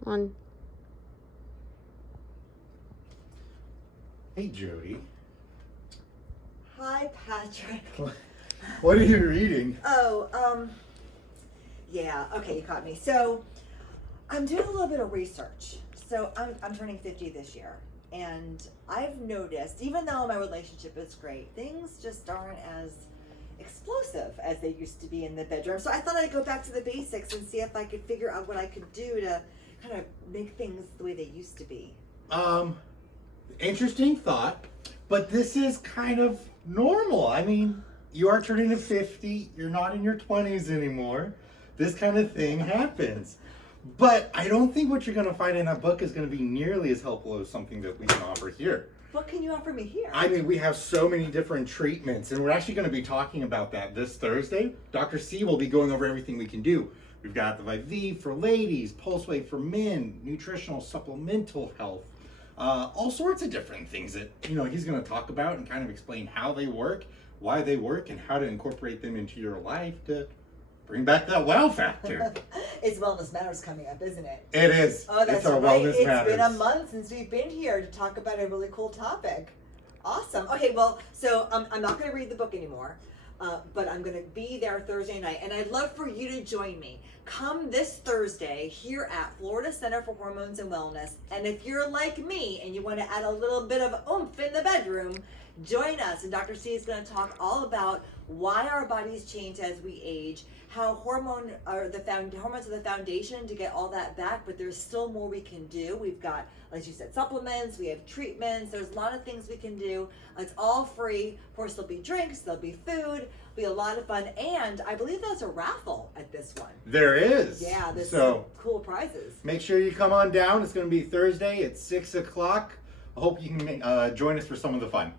One. Hey, Jody. Hi, Patrick. What are you reading? Yeah, okay, you caught me. So, I'm doing a little bit of research. So, I'm turning 50 this year. And I've noticed, even though my relationship is great, things just aren't as explosive as they used to be in the bedroom. So, I thought I'd go back to the basics and see if I could figure out what I could do to kind of make things the way they used to be. Interesting thought, but this is kind of normal. I mean, you are turning to 50, you're not in your 20s anymore. This kind of thing happens. But I don't think what you're going to find in that book is going to be nearly as helpful as something that we can offer here. What can you offer me here? I mean, we have so many different treatments, and we're actually going to be talking about that this Thursday. Dr. C will be going over everything we can do. We've got the IV for ladies, pulse wave for men, nutritional, supplemental health, all sorts of different things that, he's going to talk about and kind of explain how they work, why they work, and how to incorporate them into your life to bring back that wow factor. It's Wellness Matters coming up, isn't it? It is. Oh, that's it's our right. Wellness It's Matters. been a month since we've been here to talk about a really cool topic. Awesome. Okay, well, so I'm not going to read the book anymore, but I'm going to be there Thursday night, and I'd love for you to join me. Come this Thursday here at Florida Center for Hormones and Wellness, and if you're like me and you want to add a little bit of oomph in the bedroom, join us. And Dr. C is going to talk all about why our bodies change as we age, how hormones are the foundation to get all that back, but there's still more we can do. We've got, like you said, supplements, we have treatments, there's a lot of things we can do. It's all free. Of course, there'll be drinks, there'll be food, be a lot of fun, and I believe there's a raffle at this one. There is. Yeah, there's so some cool prizes. make sure you come on down. It's going to be Thursday at 6 o'clock. I hope you can join us for some of the fun.